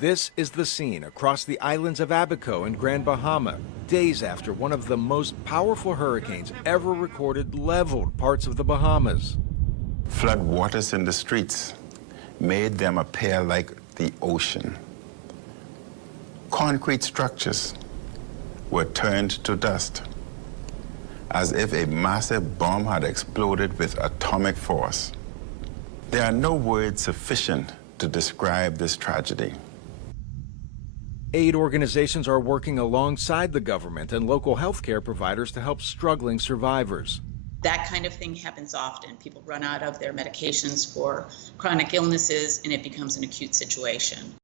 This is the scene across the islands of Abaco and Grand Bahama, days after one of the most powerful hurricanes ever recorded leveled parts of the Bahamas. Flood waters in the streets made them appear like the ocean. Concrete structures were turned to dust, as if a massive bomb had exploded with atomic force. There are no words sufficient to describe this tragedy. Aid organizations are working alongside the government and local healthcare providers to help struggling survivors. That kind of thing happens often. People run out of their medications for chronic illnesses, and it becomes an acute situation.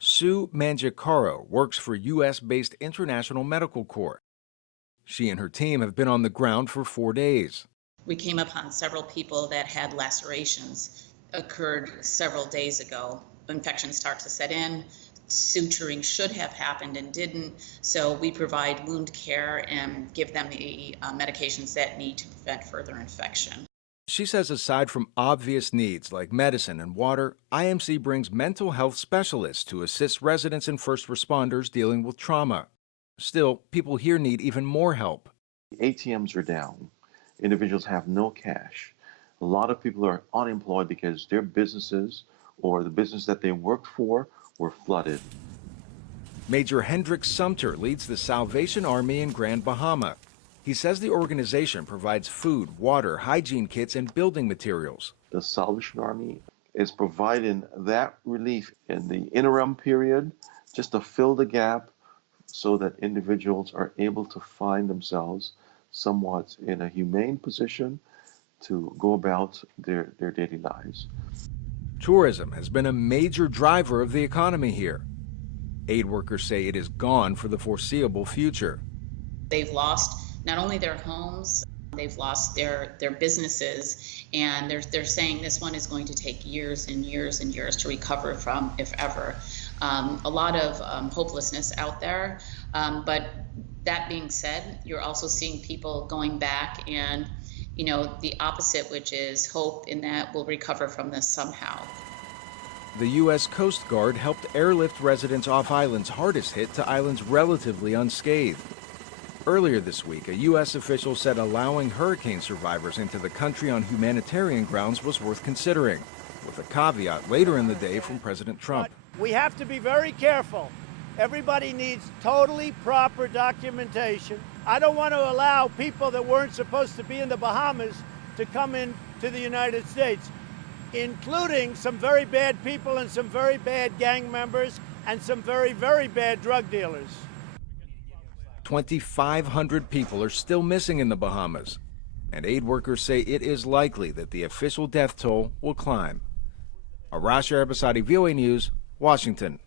Sue Manjicaro works for U.S.-based International Medical Corps. She and her team have been on the ground for 4 days. We came upon several people that had lacerations, occurred several days ago. Infection starts to set in. Suturing should have happened and didn't, so we provide wound care and give them the medications that need to prevent further infection. She says aside from obvious needs like medicine and water, IMC brings mental health specialists to assist residents and first responders dealing with trauma. Still, people here need even more help. ATMs are down. Individuals have no cash. A lot of people are unemployed because their businesses or the business that they worked for were flooded. Major Hendrik Sumter leads the Salvation Army in Grand Bahama. He says the organization provides food, water, hygiene kits, and building materials. The Salvation Army is providing that relief in the interim period just to fill the gap so that individuals are able to find themselves somewhat in a humane position to go about their daily lives. Tourism has been a major driver of the economy here. Aid workers say it is gone for the foreseeable future. They've lost not only their homes, they've lost their businesses, and they're saying this one is going to take years and years and years to recover from, if ever. A lot of hopelessness out there, but that being said, you're also seeing people going back and the opposite, which is hope in that we'll recover from this somehow. The U.S. Coast Guard helped airlift residents off islands hardest hit to islands relatively unscathed. Earlier this week, a U.S. official said allowing hurricane survivors into the country on humanitarian grounds was worth considering, with a caveat later in the day from President Trump. But we have to be very careful. Everybody needs totally proper documentation. I don't want to allow people that weren't supposed to be in the Bahamas to come into the United States, including some very bad people and some very bad gang members and some very, very bad drug dealers. 2,500 people are still missing in the Bahamas, and aid workers say it is likely that the official death toll will climb. Arash Arabasadi, VOA News, Washington.